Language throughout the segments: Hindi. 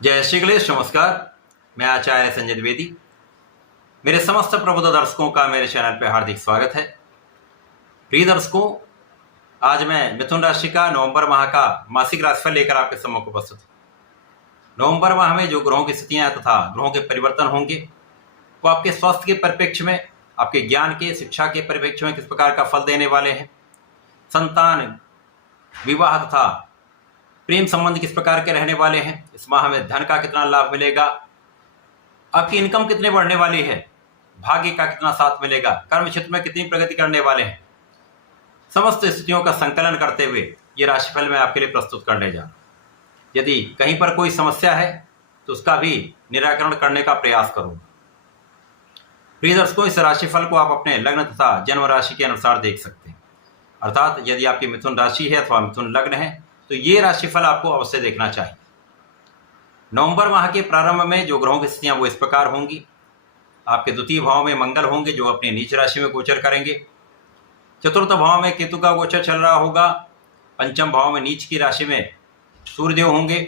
जय श्री गणेश। नमस्कार, मैं आचार्य संजय द्विवेदी। मेरे समस्त प्रबुद्ध दर्शकों का मेरे चैनल पर हार्दिक स्वागत है। प्रिय दर्शकों, आज मैं मिथुन राशि का नवंबर माह का मासिक राशिफल लेकर आपके सम्मुख उपस्थित हूँ। नवंबर माह में जो ग्रहों की स्थितियां तथा ग्रहों के परिवर्तन होंगे वो आपके स्वास्थ्य के परिप्रेक्ष्य में, आपके ज्ञान के, शिक्षा के परिप्रेक्ष्य में किस प्रकार का फल देने वाले हैं, संतान, विवाह तथा प्रेम संबंध किस प्रकार के रहने वाले हैं, इस माह में धन का कितना लाभ मिलेगा, आपकी इनकम कितने बढ़ने वाली है, भाग्य का कितना साथ मिलेगा, कर्म क्षेत्र में कितनी प्रगति करने वाले हैं, समस्त स्थितियों का संकलन करते हुए ये राशिफल मैं आपके लिए प्रस्तुत करने जा रहा हूं। यदि कहीं पर कोई समस्या है तो उसका भी निराकरण करने का प्रयास करूंगा। प्रिय दर्शकों, इस राशिफल को आप अपने लग्न तथा जन्म राशि के अनुसार देख सकते हैं। अर्थात यदि आपकी मिथुन राशि है अथवा मिथुन लग्न है तो ये राशिफल आपको अवश्य देखना चाहिए। नवंबर माह के प्रारंभ में जो ग्रहों की स्थितियां वो इस प्रकार होंगी। आपके द्वितीय भाव में मंगल होंगे जो अपनी नीच राशि में गोचर करेंगे। चतुर्थ भाव में केतु का गोचर चल रहा होगा। पंचम भाव में नीच की राशि में सूर्यदेव होंगे।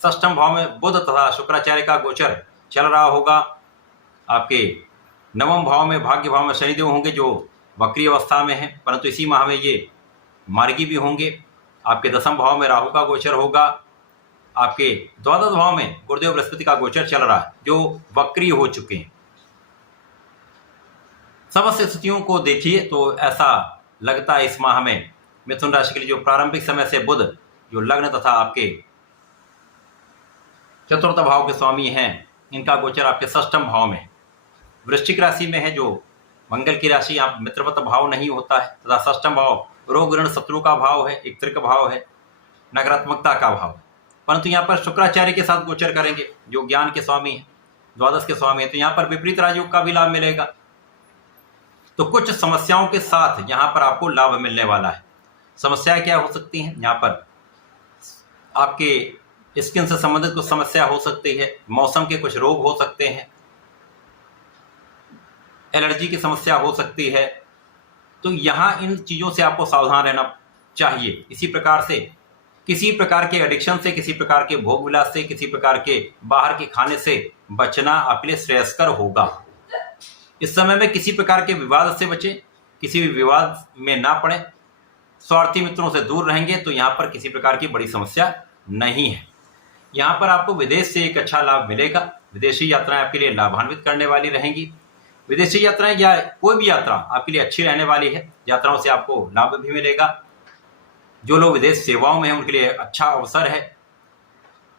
षष्ठम भाव में बुध तथा शुक्राचार्य का गोचर चल रहा होगा। आपके नवम भाव में भाग्य भाव में शनिदेव होंगे जो वक्री अवस्था में है, परंतु इसी माह में ये मार्गी भी होंगे। आपके दसम भाव में राहु का गोचर होगा। आपके द्वादश भाव में गुरुदेव बृहस्पति का गोचर चल रहा है जो वक्री हो चुके हैं। समस्त स्थितियों को देखिए तो ऐसा लगता है इस माह में मिथुन राशि के लिए जो प्रारंभिक समय से बुध जो लग्न तथा आपके चतुर्थ भाव के स्वामी हैं, इनका गोचर आपके षष्ठम भाव में वृश्चिक राशि में है जो मंगल की राशि, यहाँ मित्रवत भाव नहीं होता है तथा षष्ठम भाव रोग ऋण शत्रु का भाव है, एक त्रिक भाव है, नकारात्मकता का भाव। परंतु यहाँ पर शुक्राचार्य के साथ गोचर करेंगे जो ज्ञान के स्वामी है, द्वादश के स्वामी है, तो यहाँ पर विपरीत राजयोग का भी लाभ मिलेगा। तो कुछ समस्याओं के साथ यहाँ पर आपको लाभ मिलने वाला है। समस्याएं क्या हो सकती हैं? यहाँ पर आपके स्किन से संबंधित कुछ समस्या हो सकती है, मौसम के कुछ रोग हो सकते हैं, एलर्जी की समस्या हो सकती है। तो यहाँ इन चीज़ों से आपको सावधान रहना चाहिए। इसी प्रकार से किसी प्रकार के एडिक्शन से, किसी प्रकार के भोग विलास से, किसी प्रकार के बाहर के खाने से बचना आपके लिए श्रेयस्कर होगा। इस समय में किसी प्रकार के विवाद से बचें, किसी भी विवाद में ना पड़े, स्वार्थी मित्रों से दूर रहेंगे तो यहाँ पर किसी प्रकार की बड़ी समस्या नहीं है। यहाँ पर आपको विदेश से एक अच्छा लाभ मिलेगा। विदेशी यात्राएं आपके लिए लाभान्वित करने वाली रहेंगी। विदेशी यात्राएं या कोई भी यात्रा आपके लिए अच्छी रहने वाली है। यात्राओं से आपको लाभ भी मिलेगा। जो लोग विदेश सेवाओं में हैं उनके लिए अच्छा अवसर है।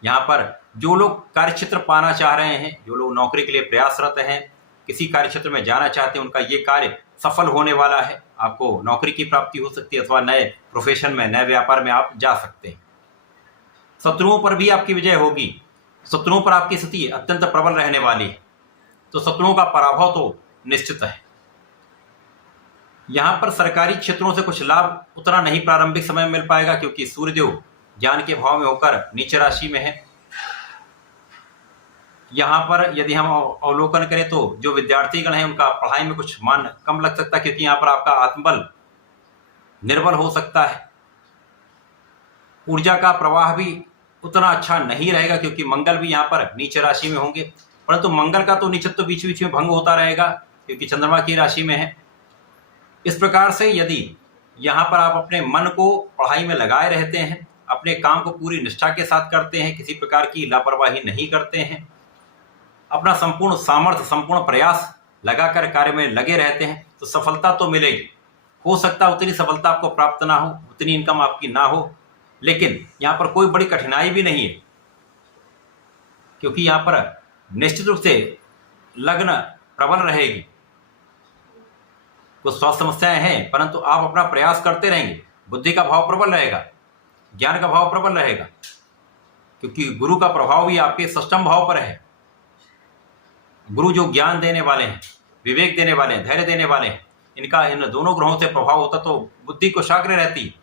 यहाँ पर जो लोग कार्यक्षेत्र पाना चाह रहे हैं, जो लोग नौकरी के लिए प्रयासरत हैं, किसी कार्यक्षेत्र में जाना चाहते हैं, उनका ये कार्य सफल होने वाला है। आपको नौकरी की प्राप्ति हो सकती है अथवा नए प्रोफेशन में, नए व्यापार में आप जा सकते हैं। शत्रुओं पर भी आपकी विजय होगी। शत्रुओं पर आपकी स्थिति अत्यंत प्रबल रहने वाली है, तो शत्रुओं का पराभव तो निश्चित है। यहां पर सरकारी क्षेत्रों से कुछ लाभ उतना नहीं प्रारंभिक समय में मिल पाएगा क्योंकि सूर्यदेव ज्ञान के भाव में होकर नीच राशि में है। यहां पर यदि हम अवलोकन करें तो जो विद्यार्थीगण हैं उनका पढ़ाई में कुछ मन कम लग सकता है क्योंकि यहां पर आपका आत्मबल निर्बल हो सकता है। ऊर्जा का प्रवाह भी उतना अच्छा नहीं रहेगा क्योंकि मंगल भी यहाँ पर नीच राशि में होंगे, परंतु मंगल का तो नीचत्व तो बीच बीच में भंग होता रहेगा क्योंकि चंद्रमा की राशि में है। इस प्रकार से यदि यहाँ पर आप अपने मन को पढ़ाई में लगाए रहते हैं, अपने काम को पूरी निष्ठा के साथ करते हैं, किसी प्रकार की लापरवाही नहीं करते हैं, अपना संपूर्ण सामर्थ्य, संपूर्ण प्रयास लगाकर कार्य में लगे रहते हैं तो सफलता तो मिलेगी। हो सकता है उतनी सफलता आपको प्राप्त ना हो, उतनी इनकम आपकी ना हो, लेकिन यहाँ पर कोई बड़ी कठिनाई भी नहीं है क्योंकि यहाँ पर निश्चित रूप से लग्न प्रबल रहेगी। कुछ स्वास्थ्य समस्याएं हैं परंतु आप अपना प्रयास करते रहेंगे। बुद्धि का भाव प्रबल रहेगा, ज्ञान का भाव प्रबल रहेगा क्योंकि गुरु का प्रभाव भी आपके षष्ठम भाव पर है। गुरु जो ज्ञान देने वाले हैं, विवेक देने वाले हैं, धैर्य देने वाले हैं, इनका इन दोनों ग्रहों से प्रभाव होता तो बुद्धि कुशाग्र रहती है,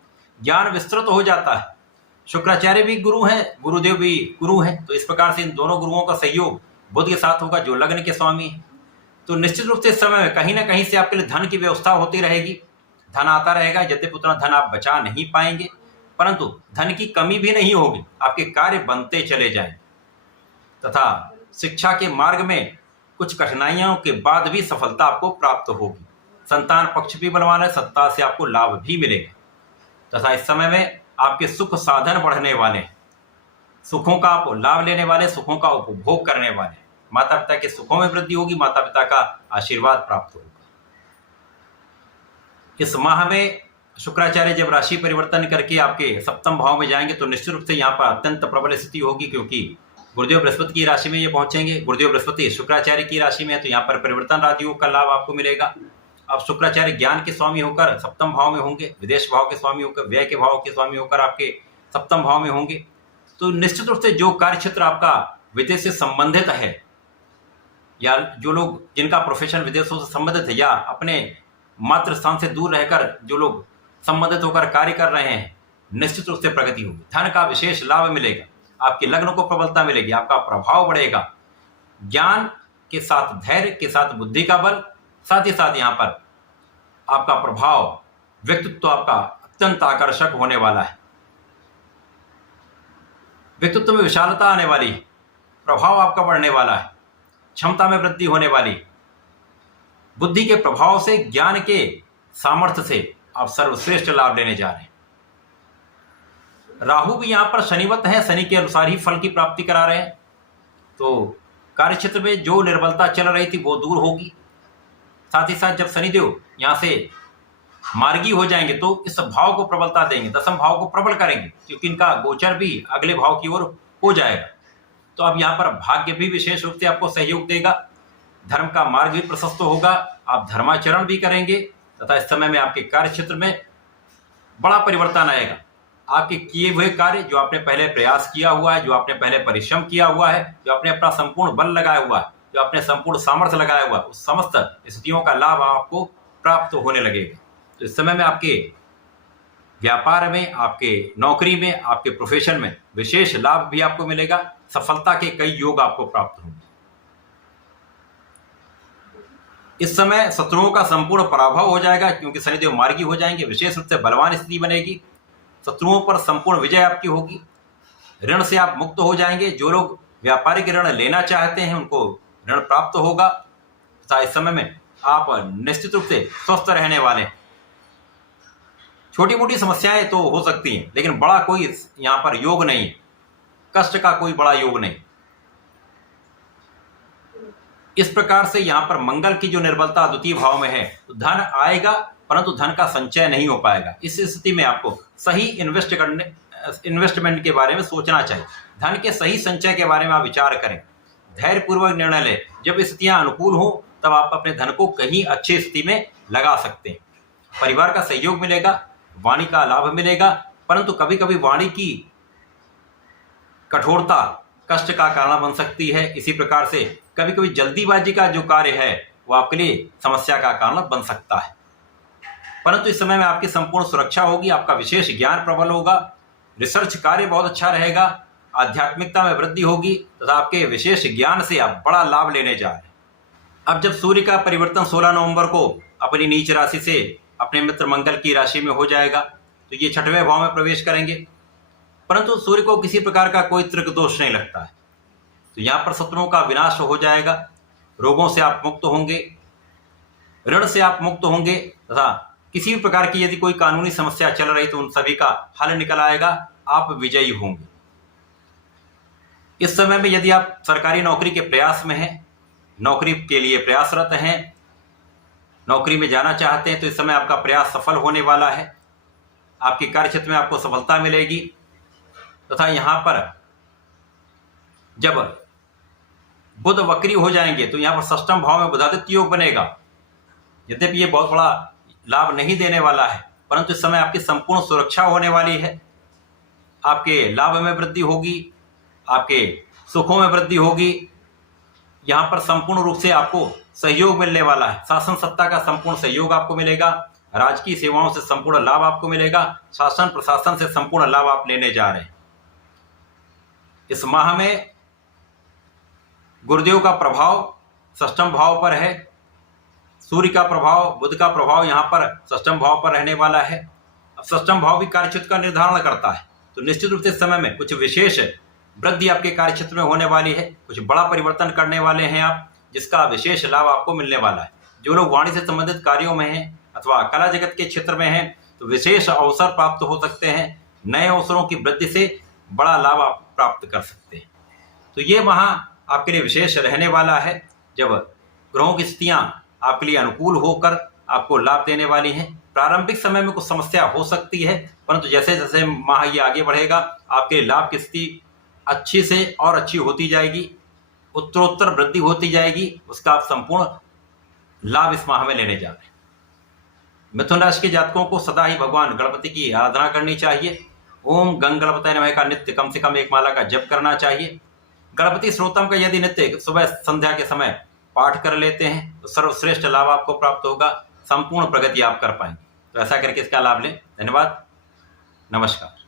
ज्ञान विस्तृत हो जाता है। शुक्राचार्य भी गुरु हैं, गुरुदेव भी गुरु हैं, तो इस प्रकार से इन दोनों गुरुओं का सहयोग बुध के साथ होगा जो लग्न के स्वामी है। तो निश्चित रूप से इस समय में कहीं ना कहीं से आपके लिए धन की व्यवस्था होती रहेगी, धन आता रहेगा। यद्यपि उतना धन आप बचा नहीं पाएंगे परंतु धन की कमी भी नहीं होगी, आपके कार्य बनते चले जाएं। तथा शिक्षा के मार्ग में कुछ कठिनाइयों के बाद भी सफलता आपको प्राप्त होगी। संतान पक्ष भी बलवान है, सत्ता से आपको लाभ भी मिलेगा तथा इस समय में आपके सुख साधन बढ़ने वाले हैं। सुखों का आप लाभ लेने वाले, सुखों का उपभोग करने वाले, माता पिता के सुखों में वृद्धि होगी, माता पिता का आशीर्वाद प्राप्त होगा। इस माह में शुक्राचार्य जब राशि परिवर्तन करके आपके सप्तम भाव में जाएंगे तो निश्चित रूप से यहाँ पर अत्यंत प्रबल स्थिति होगी, क्योंकि गुरुदेव बृहस्पति की राशि में ये पहुंचेंगे। गुरुदेव बृहस्पति शुक्राचार्य की राशि में है तो यहाँ पर परिवर्तन राजयोग का लाभ आपको मिलेगा। अब शुक्राचार्य ज्ञान के स्वामी होकर सप्तम भाव में होंगे, विदेश भाव के स्वामी होकर, व्यय के भाव के स्वामी होकर आपके सप्तम भाव में होंगे। तो निश्चित रूप से जो कार्य क्षेत्र आपका विदेश से संबंधित है, या जो लोग जिनका प्रोफेशन विदेशों से संबंधित है, या अपने मातृ स्थान से दूर रहकर जो लोग संबंधित होकर कार्य कर रहे हैं, निश्चित रूप से प्रगति होगी। धन का विशेष लाभ मिलेगा, आपके लग्न को प्रबलता मिलेगी, आपका प्रभाव बढ़ेगा। ज्ञान के साथ धैर्य के साथ बुद्धि का बल, साथ ही साथ यहाँ पर आपका प्रभाव, व्यक्तित्व आपका अत्यंत आकर्षक होने वाला है। व्यक्तित्व में विशालता आने वाली, प्रभाव आपका बढ़ने वाला है, क्षमता में वृद्धि होने वाली, बुद्धि के प्रभाव से, ज्ञान के सामर्थ्य से आप सर्वश्रेष्ठ लाभ लेने जा रहे हैं। राहु भी यहां पर शनिवत है, शनि के अनुसार ही फल की प्राप्ति करा रहे हैं। तो कार्यक्षेत्र में जो निर्बलता चल रही थी वो दूर होगी। साथ ही साथ जब शनिदेव यहां से मार्गी हो जाएंगे तो इस भाव को प्रबलता देंगे, दसम भाव को प्रबल करेंगे, क्योंकि इनका गोचर भी अगले भाव की ओर हो जाएगा। तो अब यहाँ पर भाग्य भी विशेष रूप से आपको सहयोग देगा, धर्म का मार्ग भी प्रशस्त होगा, आप धर्माचरण भी करेंगे तथा इस समय में आपके कार्य क्षेत्र में बड़ा परिवर्तन आएगा। आपके किए हुए कार्य, जो आपने पहले प्रयास किया हुआ है, जो आपने पहले परिश्रम किया हुआ है, जो आपने अपना संपूर्ण बल लगाया हुआ है, जो आपने संपूर्ण सामर्थ्य लगाया हुआ है, उस समस्त स्थितियों का लाभ आपको प्राप्त होने लगेगा। तो इस समय में आपके व्यापार में, आपके नौकरी में, आपके प्रोफेशन में विशेष लाभ भी आपको मिलेगा। सफलता के कई योग आपको प्राप्त होंगे। इस समय शत्रुओं का संपूर्ण पराभव हो जाएगा, क्योंकि शनिदेव मार्गी हो जाएंगे, विशेष रूप से बलवान स्थिति बनेगी, शत्रुओं पर संपूर्ण विजय आपकी होगी। ऋण से आप मुक्त हो जाएंगे, जो लोग व्यापारिक ऋण लेना चाहते हैं उनको ऋण प्राप्त होगा तथा इस समय में आप निश्चित रूप से स्वस्थ रहने वाले हैं। छोटी मोटी समस्याएं तो हो सकती हैं, लेकिन बड़ा कोई यहाँ पर योग नहीं है, कष्ट का कोई बड़ा योग नहीं। इस प्रकार से यहाँ पर मंगल की जो निर्बलता द्वितीय भाव में है, तो धन आएगा परंतु धन का संचय नहीं हो पाएगा। इस स्थिति में आपको सही इन्वेस्टमेंट के बारे में सोचना चाहिए, धन के सही संचय के बारे में आप विचार करें, धैर्य पूर्वक निर्णय लें। जब स्थितियां अनुकूल हो तब आप अपने धन को कहीं अच्छी स्थिति में लगा सकते हैं। परिवार का सहयोग मिलेगा, वाणी का लाभ मिलेगा, परंतु कभी कभी वाणी की कठोरता कष्ट का कारण बन सकती है। इसी प्रकार से कभी कभी जल्दीबाजी का जो कार्य है वो आपके लिए समस्या का कारण बन सकता है, परंतु इस समय में आपकी संपूर्ण सुरक्षा होगी, आपका विशेष ज्ञान प्रबल होगा, रिसर्च कार्य बहुत अच्छा रहेगा, आध्यात्मिकता में वृद्धि होगी तथा आपके विशेष ज्ञान से आप बड़ा लाभ लेने जा रहे हैं। अब जब सूर्य का परिवर्तन 16 नवंबर को अपनी नीच राशि से अपने मित्र मंगल की राशि में हो जाएगा तो ये छठवें भाव में प्रवेश करेंगे, परंतु सूर्य को किसी प्रकार का कोई त्रिक दोष नहीं लगता है। तो यहाँ पर शत्रुओं का विनाश हो जाएगा, रोगों से आप मुक्त होंगे, ऋण से आप मुक्त होंगे तथा किसी भी प्रकार की यदि कोई कानूनी समस्या चल रही तो उन सभी का हल निकल आएगा, आप विजयी होंगे। इस समय में यदि आप सरकारी नौकरी के प्रयास में हैं, नौकरी के लिए प्रयासरत हैं, नौकरी में जाना चाहते हैं, तो इस समय आपका प्रयास सफल होने वाला है, आपके कार्य क्षेत्र में आपको सफलता मिलेगी तथा यहाँ पर जब बुध वक्री हो जाएंगे तो यहाँ पर षष्ठम भाव में बुधादित्य योग बनेगा। यद्यपि ये बहुत बड़ा लाभ नहीं देने वाला है, परंतु इस समय आपकी संपूर्ण सुरक्षा होने वाली है, आपके लाभ में वृद्धि होगी, आपके सुखों में वृद्धि होगी। यहाँ पर संपूर्ण रूप से आपको सहयोग मिलने वाला है, शासन सत्ता का संपूर्ण सहयोग आपको मिलेगा, राजकीय सेवाओं से संपूर्ण लाभ आपको मिलेगा, शासन प्रशासन से संपूर्ण लाभ आप लेने जा रहे हैं। इस माह में गुरुदेव का प्रभाव षष्ठम भाव पर है, सूर्य का प्रभाव, बुध का प्रभाव यहाँ पर षष्ठम भाव पर रहने वाला है। अब षष्ठम भाव भी कार्यक्षेत्र का निर्धारण करता है, तो निश्चित रूप से इस समय में कुछ विशेष वृद्धि आपके कार्य क्षेत्र में होने वाली है, कुछ बड़ा परिवर्तन करने वाले हैं आप, जिसका विशेष लाभ आपको मिलने वाला है। जो लोग वाणिज्य से संबंधित कार्यों में हैं अथवा कला जगत के क्षेत्र में हैं तो विशेष अवसर प्राप्त हो सकते हैं। नए अवसरों की वृद्धि से बड़ा लाभ आप प्राप्त कर सकते हैं। तो ये माह आपके लिए विशेष रहने वाला है, जब ग्रहों की स्थितियां आपके लिए अनुकूल होकर आपको लाभ देने वाली हैं। प्रारंभिक समय में कुछ समस्या हो सकती है, परंतु जैसे जैसे माह ये आगे बढ़ेगा आपके लाभ की स्थिति अच्छी से और अच्छी होती जाएगी, उत्तरोत्तर वृद्धि होती जाएगी। उसका आप संपूर्ण लाभ इस माह में लेने जा रहे हैं। मिथुन राशि के जातकों को सदा ही भगवान गणपति की आराधना करनी चाहिए। ओम गंग गणपतये नमः का नित्य कम से कम एक माला का जप करना चाहिए। गणपति श्रोतम का यदि नित्य सुबह संध्या के समय पाठ कर लेते हैं तो सर्वश्रेष्ठ लाभ आपको प्राप्त होगा, संपूर्ण प्रगति आप कर पाएंगे। तो ऐसा करके इसका लाभ लें। धन्यवाद, नमस्कार।